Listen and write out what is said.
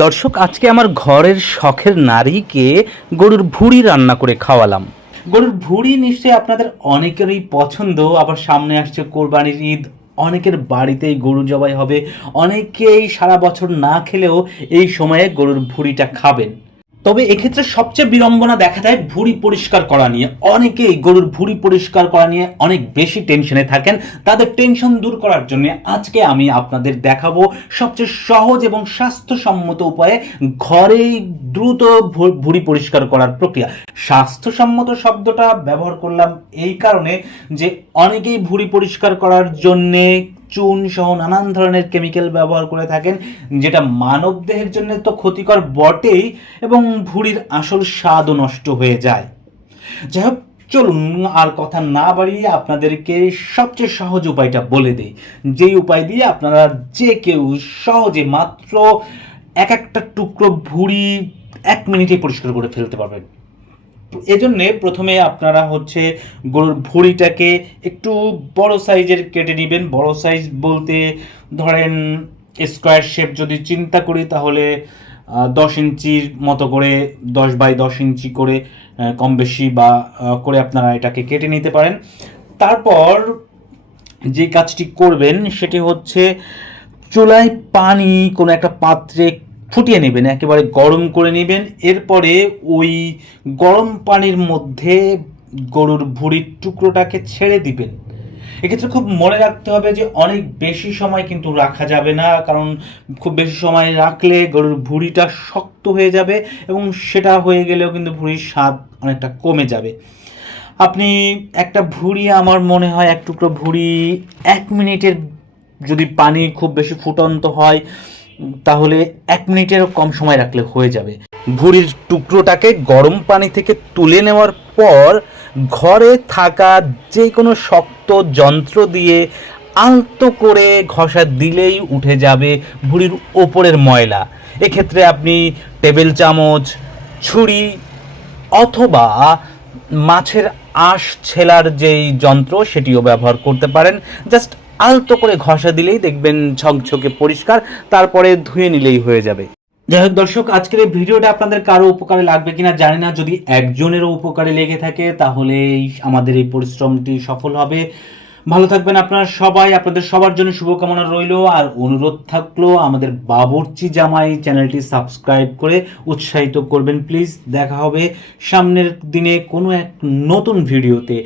দর্শক, আজকে আমার ঘরের শখের নারীকে গরুর ভুঁড়ি রান্না করে খাওয়ালাম। গরুর ভুঁড়ি নিশ্চয়ই আপনাদের অনেকেরই পছন্দ। আবার সামনে আসছে কোরবানির ঈদ, অনেকের বাড়িতেই গরু জবাই হবে। অনেকেই সারা বছর না খেলেও এই সময়ে গরুর ভুঁড়িটা খাবেন। তবে এক্ষেত্রে সবচেয়ে বিড়ম্বনা দেখা দেয় ভুঁড়ি পরিষ্কার করা নিয়ে। অনেকেই গরুর ভুঁড়ি পরিষ্কার করা নিয়ে অনেক বেশি টেনশনে থাকেন। তাদের টেনশন দূর করার জন্য আজকে আমি আপনাদের দেখাবো সবচেয়ে সহজ এবং স্বাস্থ্যসম্মত উপায়ে ঘরেই দ্রুত ভুঁড়ি পরিষ্কার করার প্রক্রিয়া। স্বাস্থ্যসম্মত শব্দটা ব্যবহার করলাম এই কারণে যে অনেকেই ভুঁড়ি পরিষ্কার করার জন্যে চুন সহ নানান ধরনের কেমিক্যাল ব্যবহার করে থাকেন, যেটা মানব দেহের জন্য তো ক্ষতিকর বটেই এবং ভুঁড়ির আসল স্বাদও নষ্ট হয়ে যায়। যাই হোক, চলুন আর কথা না বাড়িয়ে আপনাদেরকে সবচেয়ে সহজ উপায়টা বলে দিই, যেই উপায় দিয়ে আপনারা যে কেউ সহজে মাত্র এক একটা টুকরো ভুঁড়ি 1 মিনিটে পরিষ্কার করে ফেলতে পারবেন। এজন্যে প্রথমে আপনারা গরুর ভুঁড়িটাকে একটু বড় সাইজের কেটে নেবেন। বড় সাইজ বলতে ধরেন স্কোয়ার শেপ যদি চিন্তা করি তাহলে 10 ইঞ্চির মতো করে, 10 বাই 10 ইঞ্চি করে কম বেশি বা করে আপনারা এটাকে কেটে নিতে পারেন। তারপর যে কাজটি করবেন সেটি হচ্ছে চুলায় পানি কোনো একটা পাত্রে ফুটিয়ে নেবেন, একেবারে গরম করে নেবেন। এরপরে ওই গরম পানির মধ্যে গরুর ভুঁড়ির টুকরোটাকে ছেড়ে দিবেন। এক্ষেত্রে খুব মনে রাখতে হবে যে অনেক বেশি সময় কিন্তু রাখা যাবে না, কারণ খুব বেশি সময় রাখলে গরুর ভুঁড়িটা শক্ত হয়ে যাবে এবং সেটা হয়ে গেলেও কিন্তু ভুঁড়ির স্বাদ অনেকটা কমে যাবে। আপনি একটা ভুঁড়ি, আমার মনে হয় এক টুকরো ভুঁড়ি 1 মিনিটের, যদি পানি খুব বেশি ফুটন্ত হয় তাহলে 1 মিনিটেরও কম সময় রাখলে হয়ে যাবে। ভুঁড়ির টুকরোটাকে গরম পানি থেকে তুলে নেওয়ার পর ঘরে থাকা যে কোনো শক্ত যন্ত্র দিয়ে আলতো করে ঘষা দিলেই উঠে যাবে ভুঁড়ির ওপরের ময়লা। এক্ষেত্রে আপনি টেবিল চামচ, ছুরি অথবা মাছের আঁশ ছেলার যেই যন্ত্র সেটিও ব্যবহার করতে পারেন। জাস্ট আলতো করে ঘষা দিলেই দেখবেন ঝকঝকে পরিষ্কার, তারপরে ধুয়ে নিলেই হয়ে যাবে। যাই হোক দর্শক, আজকের এই ভিডিওটা আপনাদের কারো উপকারে লাগবে কিনা জানি না। যদি একজনেরও উপকারে লেগে থাকে তাহলে আমাদের এই পরিশ্রমটি সফল হবে। ভালো থাকবেন আপনারা সবাই। আপনাদের সবার জন্য শুভকামনা রইল। আর অনুরোধ থাকলো আমাদের বাবুর্চি জামাই চ্যানেলটি সাবস্ক্রাইব করে উৎসাহিত করবেন প্লিজ। দেখা হবে সামনের দিনে কোনো এক নতুন ভিডিওতে।